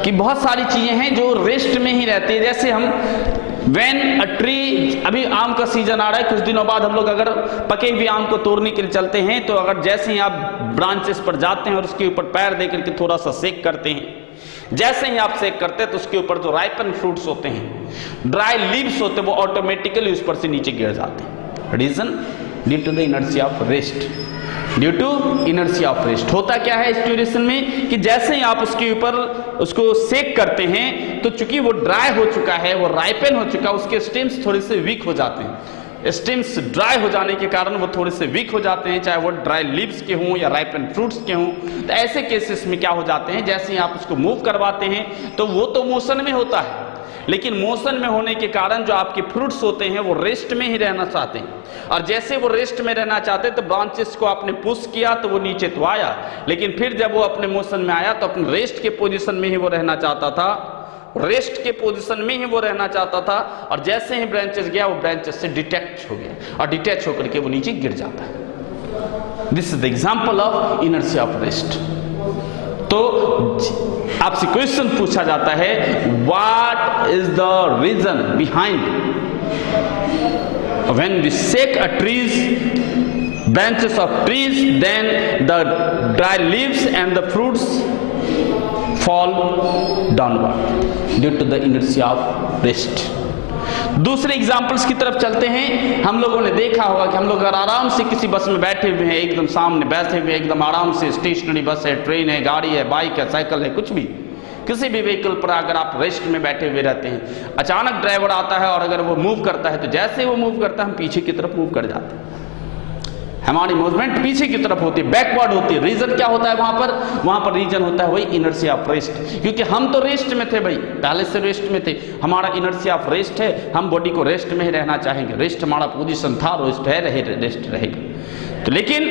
कि बहुत सारी चीजें हैं जो रेस्ट में ही रहती है। जैसे हम व्हेन अ ट्री, अभी आम का सीजन आ रहा है, कुछ दिनों बाद हम लोग अगर पके हुए आम को तोड़ने के लिए चलते हैं तो अगर जैसे ही आप ब्रांचेस पर जाते हैं और उसके ऊपर पैर दे करके थोड़ा सा सेक करते हैं, जैसे ही आप सेक करते हैं तो उसके ऊपर जो राइपन फ्रूट्स होते हैं, ड्राई लीव्स होते हैं, वो ऑटोमेटिकली उस पर से नीचे गिर जाते हैं। Reason due to the inertia of rest. Due to inertia of rest होता क्या है इस ड्यूरेशन में कि जैसे ही आप उसके ऊपर उसको सेक करते हैं तो चूंकि वो ड्राई हो चुका है, वो राइपन हो चुका है, उसके स्टेम्स थोड़े से वीक हो जाते हैं। स्टेम्स ड्राई हो जाने के कारण वो थोड़े से वीक हो जाते हैं, चाहे वो ड्राई लीव्स के हों या राइपन फ्रूट्स के हों। तो ऐसे केसेस में क्या हो जाते हैं, जैसे ही आप उसको मूव करवाते हैं तो वो तो मोशन में होता है, लेकिन मोशन में होने के कारण जो आपके फ्रूट्स होते हैं वो रेस्ट में ही रहना चाहते हैं। और जैसे वो रेस्ट में रहना चाहते हैं तो ब्रांचेस को आपने पुश किया तो वो नीचे तो आया, लेकिन फिर जब वो अपने मोशन में आया तो अपने रेस्ट के पोजीशन में ही वो रहना चाहता था, रेस्ट के पोजीशन में ही वो रहना चाहता था। और जैसे ही ब्रांचेस गया वो ब्रांचेस से डिटैच हो गया और डिटैच होकर के वो नीचे गिर जाता है। This is the example of inertia of rest. तो आपसे क्वेश्चन पूछा जाता है, what is the reason behind when we shake a trees, branches of trees, then the dry leaves and the fruits fall downward due to the inertia of rest. दूसरे examples की तरफ चलते हैं। हम लोगों ने देखा होगा कि हम लोग अगर आराम से किसी बस में बैठे हुए हैं, एकदम सामने बैठे हुए एकदम आराम से, स्टेशनरी बस है, ट्रेन है, गाड़ी है, बाइक है, साइकिल है, कुछ भी किसी भी व्हीकल पर अगर आप रेस्ट में बैठे हुए रहते हैं, अचानक ड्राइवर आता है और अगर वो मूव करता है तो जैसे वो मूव करता है हम पीछे की तरफ मूव कर जाते हैं। हमारी मूवमेंट पीछे की तरफ होती है, बैकवर्ड होती है। रीजन क्या होता है वहां पर रीजन होता है वही इनर्शिया ऑफ रेस्ट, क्योंकि हम तो रेस्ट में थे भाई, पहले से रेस्ट में थे, हमारा इनर्शिया ऑफ रेस्ट है, हम बॉडी को रेस्ट में ही रहना चाहेंगे, रेस्ट हमारा पोजीशन था, रेस्ट है, रेस्ट रहेगा। तो लेकिन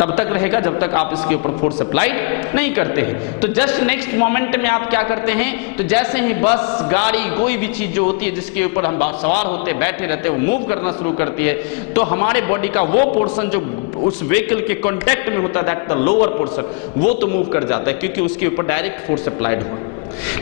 तब तक रहेगा जब तक आप इसके ऊपर फोर्स अप्लाइड नहीं करते हैं। तो जस्ट नेक्स्ट मोमेंट में आप क्या करते हैं, तो जैसे ही बस, गाड़ी, कोई भी चीज जो होती है जिसके ऊपर हम सवार होते बैठे रहते हैं, वो मूव करना शुरू करती है, तो हमारे बॉडी का वो पोर्शन जो उस व्हीकल के कांटेक्ट में होता है, दैट द लोअर पोर्शन, वो तो मूव कर जाता है क्योंकि उसके ऊपर डायरेक्ट फोर्स अप्लाइड हुआ।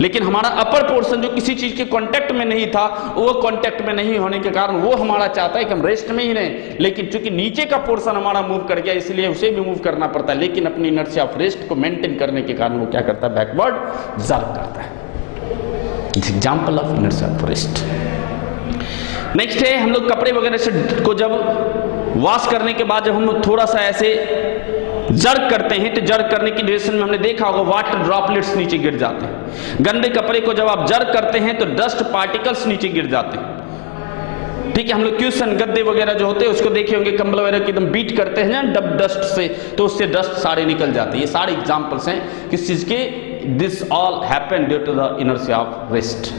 लेकिन हमारा अपर पोर्शन जो किसी चीज के कांटेक्ट में नहीं था, वो कांटेक्ट में नहीं होने के कारण वो हमारा चाहता है कि हम रेस्ट में ही रहें, लेकिन चूंकि नीचे का पोर्शन हमारा मूव कर गया इसलिए उसे भी मूव करना पड़ता है, लेकिन अपनी इनर्शिया ऑफ रेस्ट को मेंटेन करने के कारण वो क्या करता है, बैकवर्ड जर्क करता है। Example of inertia of rest. Next है, हम लोग कपड़े वगैरह से को जब वॉश करने के बाद जब हम थोड़ा सा ऐसे जर्क करते हैं, तो जर्क करने की ड्यूरेशन में हमने देखा होगा वाटर ड्रॉपलेट्स नीचे गिर जाते हैं। गंदे कपड़े को जब आप जर्क करते हैं तो डस्ट पार्टिकल्स नीचे गिर जाते हैं। ठीक है, हम लोग क्वेश्चन गद्दे वगैरह जो होते हैं उसको देखे होंगे, कंबल वगैरह की एकदम बीट करते हैं ना डब डस्ट से, तो उससे डस्ट सारे निकल जाते हैं। ये सारे एग्जांपल्स हैं किस चीज के, this all happen due to the inertia of rest.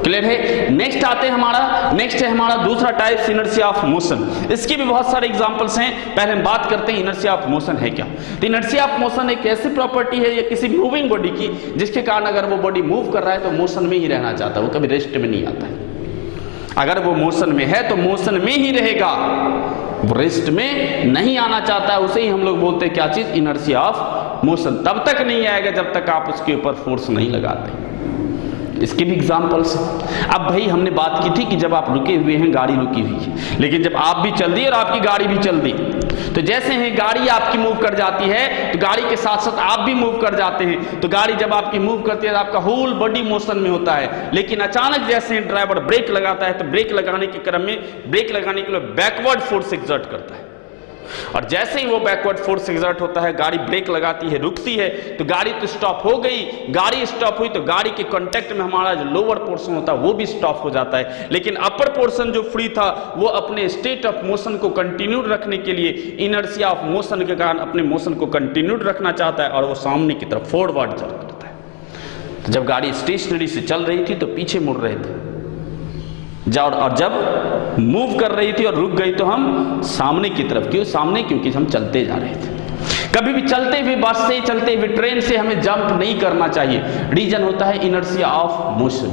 Clear है। नेक्स्ट है हमारा दूसरा टाइप इनर्शिया ऑफ मोशन। इसके भी बहुत सारे एग्जांपल्स हैं। पहले हम बात करते हैं इनर्शिया ऑफ मोशन है क्या। तो इनर्शिया ऑफ मोशन एक ऐसी प्रॉपर्टी है या किसी मूविंग बॉडी की जिसके कारण अगर वो बॉडी मूव कर रहा है तो मोशन में ही रहना चाहता है, वो कभी रेस्ट में नहीं आता है। अगर वो मोशन में है तो मोशन में ही रहेगा, वो रेस्ट में नहीं आना चाहता है, उसे ही हम लोग बोलते हैं क्या चीज, इनर्शिया ऑफ मोशन। तब तक नहीं आएगा जब तक आप उसके ऊपर फोर्स नहीं लगाते। इसके भी एग्जांपल्स। अब भाई हमने बात की थी कि जब आप रुके हुए हैं, गाड़ी रुकी हुई है, लेकिन जब आप भी चल दी और आपकी गाड़ी भी चल दी, तो जैसे ही गाड़ी आपकी मूव कर जाती है तो गाड़ी के साथ साथ आप भी मूव कर जाते हैं। तो गाड़ी जब आपकी मूव करती है तो आपका होल बॉडी मोशन में होता है, लेकिन अचानक जैसे ही ड्राइवर ब्रेक लगाता है तो ब्रेक लगाने के क्रम में ब्रेक लगाने के लिए बैकवर्ड फोर्स एक्सर्ट करता है, और जैसे ही वो बैकवर्ड फोर्स एक्सर्ट होता है, गाड़ी ब्रेक लगाती है, रुकती है, तो गाड़ी तो स्टॉप हो गई। गाड़ी स्टॉप हुई तो गाड़ी के कांटेक्ट में हमारा जो लोअर पोर्शन होता है वो भी स्टॉप हो जाता है, लेकिन अपर पोर्शन जो फ्री था वो अपने स्टेट ऑफ मोशन को कंटिन्यू रखने के लिए इनर्शिया ऑफ मोशन के कारण अपने मोशन को कंटिन्यू रखना चाहता है और वो सामने की तरफ फॉरवर्ड जर्क करता है। तो जब गाड़ी स्टेशनरी से चल रही थी तो पीछे मुड़ रहे थे, और जब मूव कर रही थी और रुक गई तो हम सामने की तरफ। क्यों सामने? क्योंकि हम चलते जा रहे थे। कभी भी चलते हुए बस से, चलते हुए ट्रेन से हमें जंप नहीं करना चाहिए। रीजन होता है इनर्शिया ऑफ मोशन,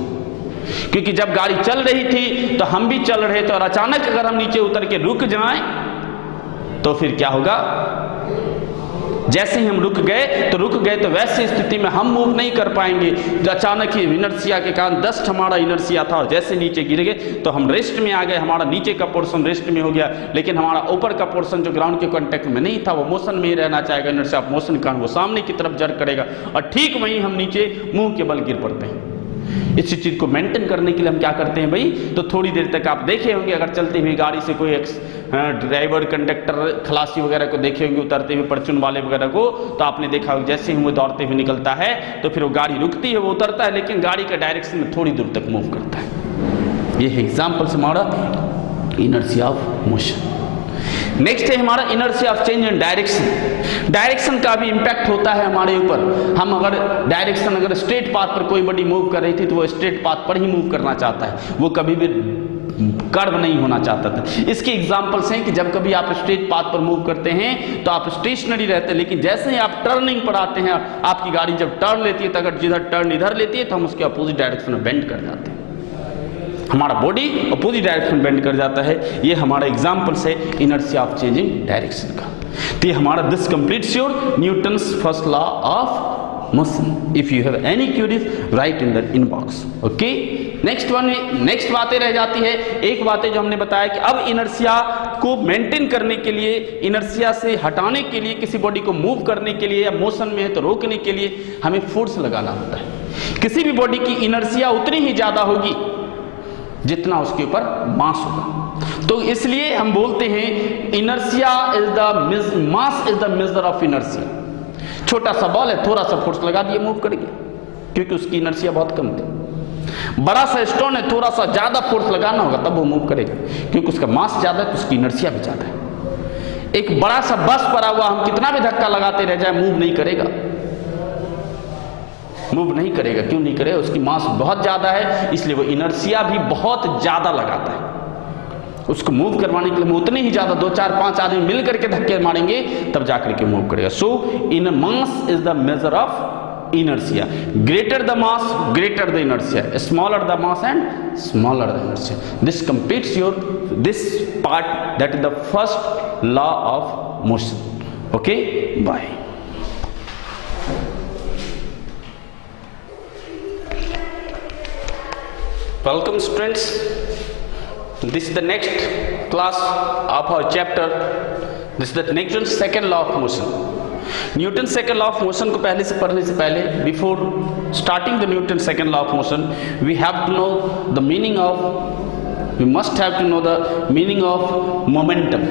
क्योंकि जब गाड़ी चल रही थी तो हम भी चल रहे थे, और अचानक अगर हम नीचे उतर के रुक जाएं तो फिर क्या होगा, जैसे ही हम रुक गए तो वैसी स्थिति में हम मूव नहीं कर पाएंगे। तो अचानक ही इनर्शिया के कारण डस्ट हमारा इनर्शिया था और जैसे नीचे गिर गए तो हम रेस्ट में आ गए, हमारा नीचे का पोर्शन रेस्ट में हो गया, लेकिन हमारा ऊपर का पोर्शन जो ग्राउंड के कांटेक्ट में नहीं था वो मोशन में ही रहना चाहेगा। इनर्शिया ऑफ मोशन के कारण वो सामने की तरफ जर्क करेगा और ठीक वहीं हम नीचे मुंह के बल गिर पड़ते हैं। इसी चीज को मेंटेन करने के लिए हम क्या करते हैं भाई, तो थोड़ी देर तक आप देखे होंगे, अगर चलते हुए गाड़ी से कोई ड्राइवर, कंडक्टर, खलासी वगैरह को देखे होंगे उतरते हुए, परचून वाले वगैरह को, तो आपने देखा होगा जैसे ही वो दौड़ते हुए निकलता है तो फिर वो गाड़ी रुकती है, वो उतरता है, लेकिन गाड़ी के डायरेक्शन में थोड़ी दूर तक मूव करता है। ये है एग्जाम्पल से हमारा इनर्शिया ऑफ मोशन। नेक्स्ट है हमारा inertia of change in direction. Direction का भी इंपैक्ट होता है हमारे ऊपर। हम अगर स्ट्रेट पाथ पर कोई बॉडी मूव कर रही थी तो वो स्ट्रेट पाथ पर ही मूव करना चाहता है, वो कभी भी कर्व नहीं होना चाहता था। इसके एग्जांपल्स हैं कि जब कभी आप स्ट्रेट पाथ पर मूव करते हैं तो आप स्टेशनरी रहते हैं, लेकिन जैसे ही आप टर्निंग पर आते हैं, आपकी गाड़ी जब टर्न लेती है तो अगर जिधर टर्न इधर लेती है तो हम उसके अपोजिट डायरेक्शन में बेंड कर जाते हैं, हमारा बॉडी अपोजिट डायरेक्शन बेंड कर जाता है। ये हमारा एग्जांपल्स है इनर्शिया ऑफ चेंजिंग डायरेक्शन का। तो ये हमारा this completes your Newton's first law of motion. If you have any curies right in the inbox. Okay, next बातें रह जाती है। एक बातें जो हमने बताया कि अब इनर्शिया को मेंटेन करने के लिए, इनर्शिया से हटाने के लिए, किसी बॉडी को मूव करने के लिए या मोशन में है तो रोकने के लिए हमें फोर्स लगाना होता है। किसी भी बॉडी की इनर्शिया उतनी ही ज्यादा होगी जितना उसके ऊपर मास होगा। तो इसलिए हम बोलते हैं inertia is the mass is the measure of inertia. छोटा सा बॉल है, थोड़ा सा फोर्स लगा दिए मूव कर गया, क्योंकि उसकी इनर्शिया बहुत कम थी। बड़ा सा स्टोन है, थोड़ा सा ज्यादा फोर्स लगाना होगा तब वो मूव करेगा, क्योंकि उसका मास ज्यादा है तो उसकी इनर्शिया भी ज्यादा है। एक बड़ा सा बस पड़ा हुआ, हम कितना भी धक्का लगाते रह जाए मूव नहीं करेगा, मूव नहीं करेगा। क्यों नहीं करेगा? उसकी मास बहुत ज्यादा है, इसलिए वो इनर्शिया भी बहुत ज्यादा लगाता है। उसको मूव करवाने के लिए हम उतने ही ज्यादा 2 4 5 आदमी मिल करके धक्के मारेंगे तब जाकर के मूव करेगा। So in mass is the measure of inertia. Greater the mass, greater the inertia. Smaller the mass and smaller the inertia. This completes your this part, that is the first law of motion. Okay, bye. Welcome students. This is the next class of our chapter. This is the Newton's second law of motion. Newton second law of motion को पहले से पढ़ने से पहले, before starting the Newton second law of motion, we have to know the meaning of, we must have to know the meaning of momentum.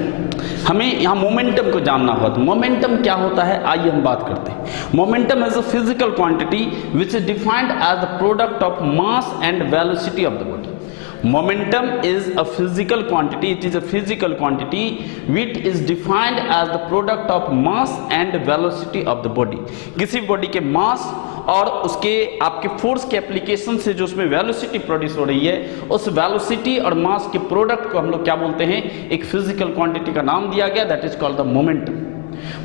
हमें यहाँ momentum को जानना होगा। तो मोमेंटम क्या होता है, आइए हम बात करते हैं। Momentum is a physical quantity which is defined as the product of mass and velocity of the body. Momentum is a physical quantity. It is a physical quantity which is defined as the product of mass and velocity of the body. किसी body के मास और उसके आपके force के application से जो उसमें velocity produce हो रही है, उस वेलोसिटी और मास के प्रोडक्ट को हम लोग क्या बोलते हैं, एक फिजिकल क्वांटिटी का नाम दिया गया, that is called the momentum.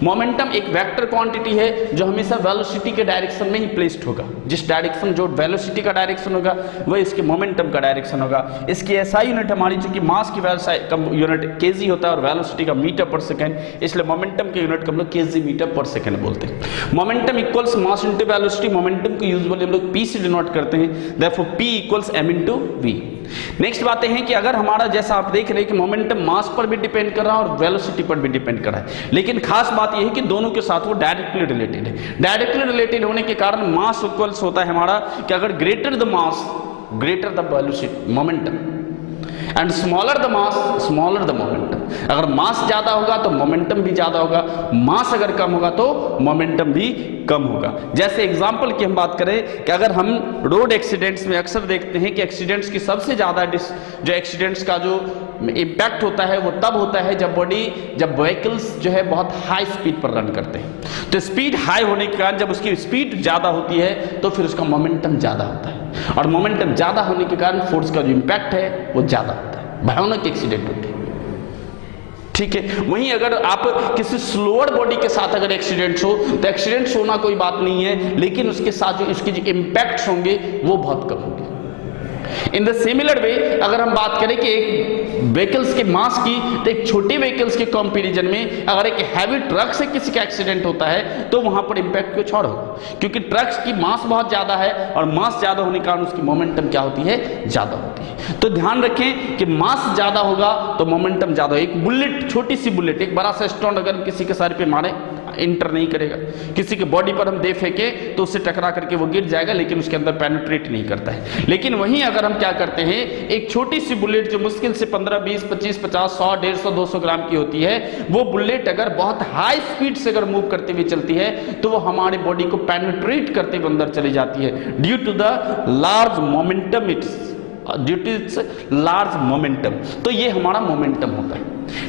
Momentum एक वेक्टर क्वांटिटी है जो हमेशा वेलोसिटी के डायरेक्शन में ही प्लेस्ड होगा। जिस डायरेक्शन, जो वेलोसिटी का डायरेक्शन होगा वह इसके मोमेंटम का डायरेक्शन होगा। इसकी एसआई यूनिट हमारी, चूंकि मास की यूनिट केजी होता है और वेलोसिटी का मीटर पर सेकेंड, इसलिए मोमेंटम के यूनिट को हम लोग केजी मीटर पर सेकेंड बोलते हैं। Momentum equals mass into velocity. Momentum को यूजुअली हम लोग पी से डिनोट करते हैं, therefore P equals M into V. Next बातें हैं कि अगर हमारा, जैसा आप देख रहे हैं कि मोमेंटम मास पर भी डिपेंड कर रहा है और वेलोसिटी पर भी डिपेंड कर रहा है, लेकिन खास बात यह है कि दोनों के साथ वो डायरेक्टली रिलेटेड है। डायरेक्टली रिलेटेड होने के कारण मास इक्वल्स होता है हमारा कि अगर greater the mass greater the velocity momentum and smaller the mass smaller the momentum. अगर मास ज्यादा होगा तो मोमेंटम भी ज्यादा होगा, मास अगर कम होगा तो मोमेंटम भी कम होगा। जैसे एग्जांपल की हम बात करें कि अगर हम रोड एक्सीडेंट्स में अक्सर देखते हैं कि एक्सीडेंट्स की सबसे ज्यादा जो एक्सीडेंट्स का जो इम्पैक्ट होता है वो तब होता है जब व्हीकल्स जो है बहुत हाई स्पीड पर रन करते हैं। तो स्पीड हाई होने के कारण जब उसकी स्पीड ज्यादा होती है तो फिर उसका मोमेंटम ज्यादा होता है, और मोमेंटम ज्यादा होने के कारण फोर्स का जो इम्पैक्ट है वो ज्यादा होता है, भयानक एक्सीडेंट होते हैं। ठीक है। वहीं अगर आप किसी स्लोअर बॉडी के साथ अगर एक्सीडेंट्स हो तो एक्सीडेंट्स होना कोई बात नहीं है, लेकिन उसके साथ जो इसके जो इम्पैक्ट्स होंगे वो बहुत कम होंगे। इन द सिमिलर वे अगर हम बात करें कि एक व्हीकल्स के मास की, तो एक छोटे व्हीकल्स के कंपैरिजन में अगर एक हैवी ट्रक से किसी का एक्सीडेंट होता है तो वहां पर इंपैक्ट कुछ और होगा, क्योंकि ट्रक्स की मास बहुत ज्यादा है और मास ज्यादा होने के कारण उसकी मोमेंटम क्या होती है, ज्यादा होती है। तो ध्यान रखें कि मास ज्यादा होगा तो मोमेंटम ज्यादा होगा। एक बुलेट, छोटी सी बुलेट, एक बड़ा सा स्टोन अगर किसी के सर पे मारे इंटर नहीं करेगा, किसी के बॉडी पर हम दे फेंके तो उससे टकरा करके वो गिर जाएगा, लेकिन उसके अंदर पेनिट्रेट नहीं करता है। लेकिन वहीं अगर हम क्या करते हैं, एक छोटी सी बुलेट जो मुश्किल से 15, 20, 25, 50, 100, 150, 200 ग्राम की होती है, वो बुलेट अगर बहुत हाई स्पीड से अगर मूव करते हुए चलती है तो वो हमारी बॉडी को पेनिट्रेट करते हुए अंदर चली जाती है, due to the large momentum, due to its large momentum. तो ये हमारा मोमेंटम होता है।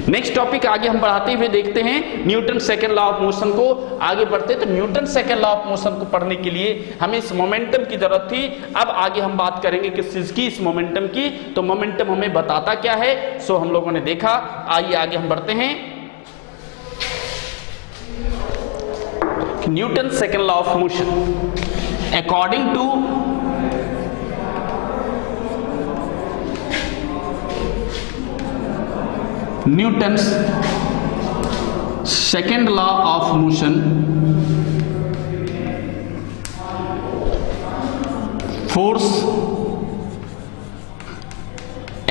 नेक्स्ट टॉपिक आगे हम बढ़ाते हुए देखते हैं Newton second law of motion को आगे बढ़ते। तो Newton second law of motion को पढ़ने के लिए हमें इस मोमेंटम की जरूरत थी। अब आगे हम बात करेंगे किस चीज की, इस मोमेंटम की। तो मोमेंटम हमें बताता क्या है, सो हम लोगों ने देखा। आइए आगे हम बढ़ते हैं। Newton second law of motion, according to Newton's second law of motion, force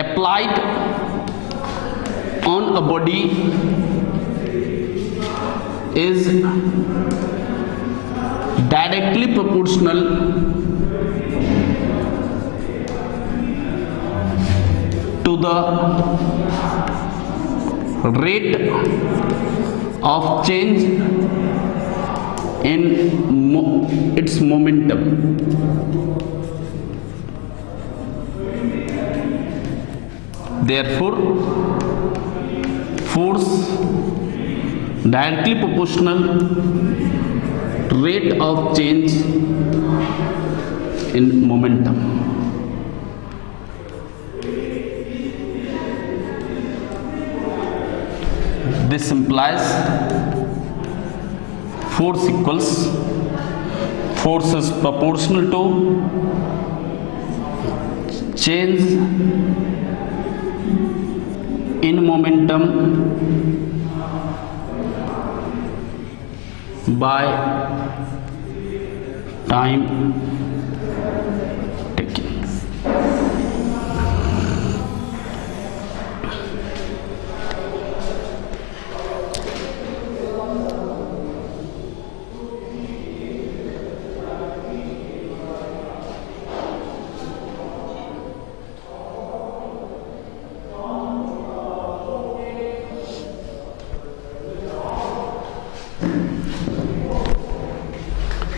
applied on a body is directly proportional to the rate of change in its momentum. Therefore, force directly proportional rate of change in momentum. This implies force is proportional to change in momentum by time taken.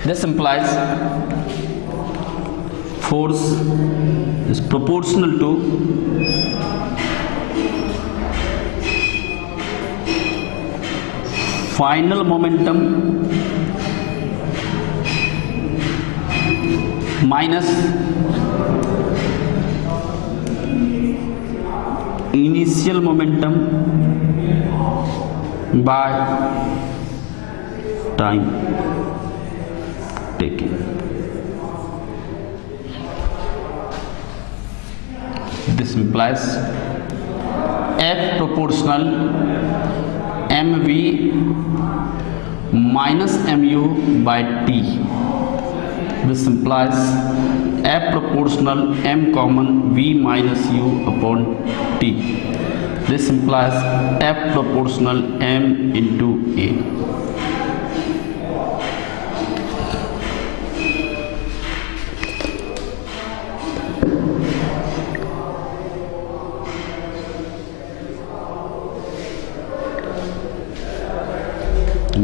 This implies force is proportional to final momentum minus initial momentum by time taken. This implies F proportional mv minus mu by t. This implies F proportional m common v minus u upon t. This implies F proportional m into a.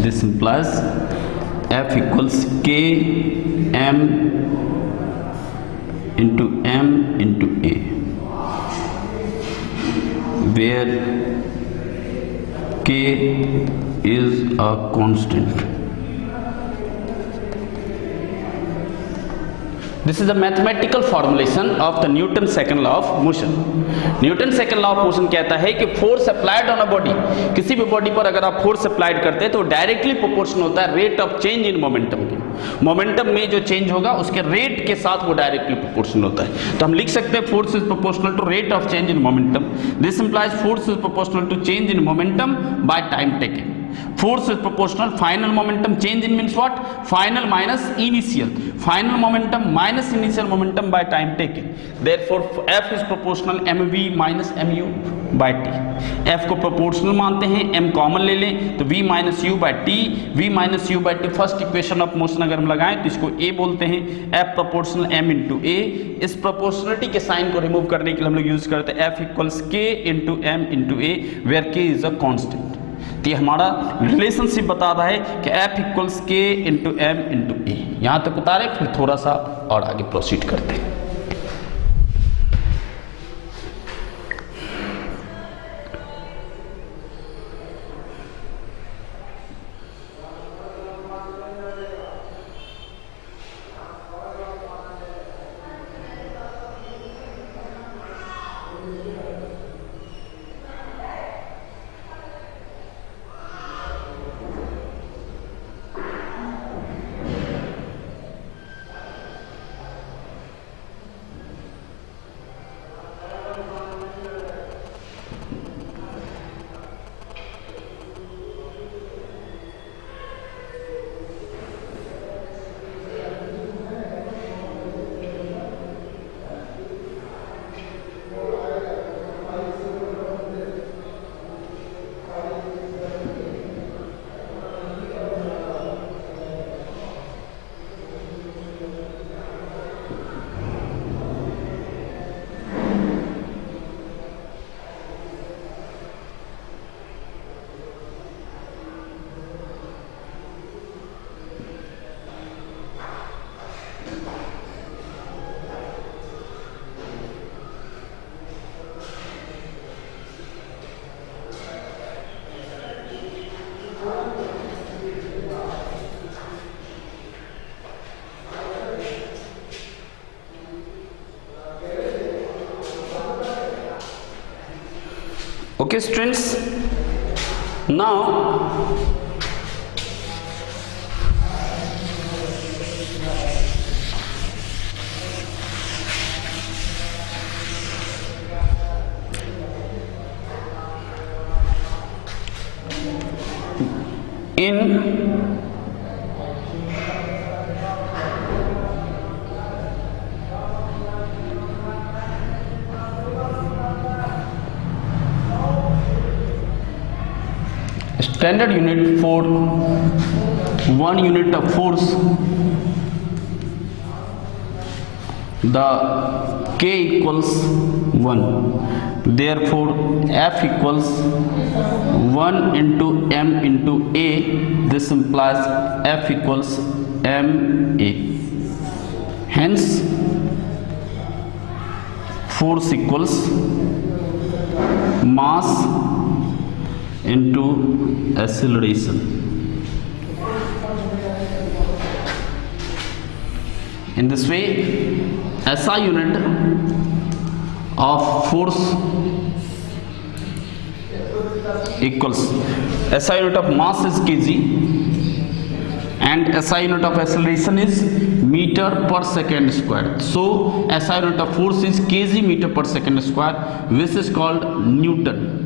This implies F equals K m into m into a, where K is a constant. This is a mathematical formulation of the Newton's second law of motion. Newton second law of motion कहता है कि force applied on a body, किसी भी body पर अगर आप force applied करते हैं तो डायरेक्टली प्रोपोर्शनल होता है rate of change in momentum के। मोमेंटम में जो चेंज होगा उसके रेट के साथ वो डायरेक्टली प्रोपोर्शनल होता है। तो हम लिख सकते हैं force is proportional to rate of change in momentum. This implies force is proportional to change in momentum by time taken. Force is proportional. Final momentum change in means what? Final minus initial. Final momentum minus initial momentum by time taken. Therefore, F is proportional mv minus mu by t. F को proportional मानते हैं, m common ले लें तो v minus u by t. v minus u by t first equation of motion अगर हम लगाएं तो इसको a बोलते हैं। F proportional m into a। इस प्रोपोर्शनलिटी के साइन को रिमूव करने के लिए हम लोग यूज करते हैं F equals k into m into a, where k is a constant। तो ये हमारा रिलेशनशिप बता रहा है कि F इक्वल्स के इंटू एम इंटू ए। यहां तक उतारे, फिर थोड़ा सा और आगे प्रोसीड करते हैं। Okay students, now in standard unit for 1 unit of force, the K equals 1, therefore F equals 1 into M into A. This implies F equals MA. Hence force equals mass into acceleration. In this way, SI unit of force equals SI unit of mass is kg and SI unit of acceleration is meter per second square. So SI unit of force is kg meter per second square, which is called Newton,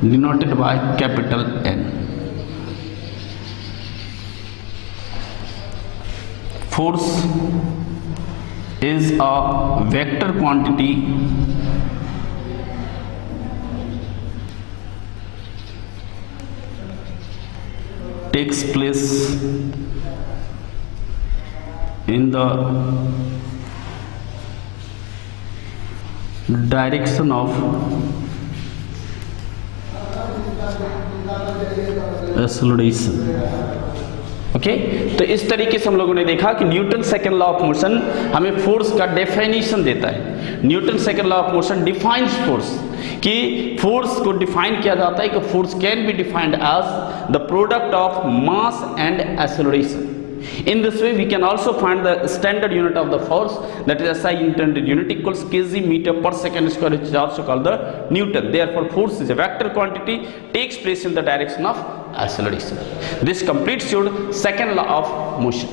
denoted by capital N. Force is a vector quantity takes place in the direction of acceleration. Okay तो इस तरीके से हम लोगों ने देखा कि Newton second law of motion हमें फोर्स का डेफिनेशन देता है। Newton second law of motion defines force, कि फोर्स को डिफाइन किया जाता है कि force can be defined as the product of mass and acceleration. In this way, we can also find the standard unit of the force, that is SI intended unit equals kg meter per second square, which is also called the Newton. Therefore, force is a vector quantity, takes place in the direction of acceleration. This completes your second law of motion.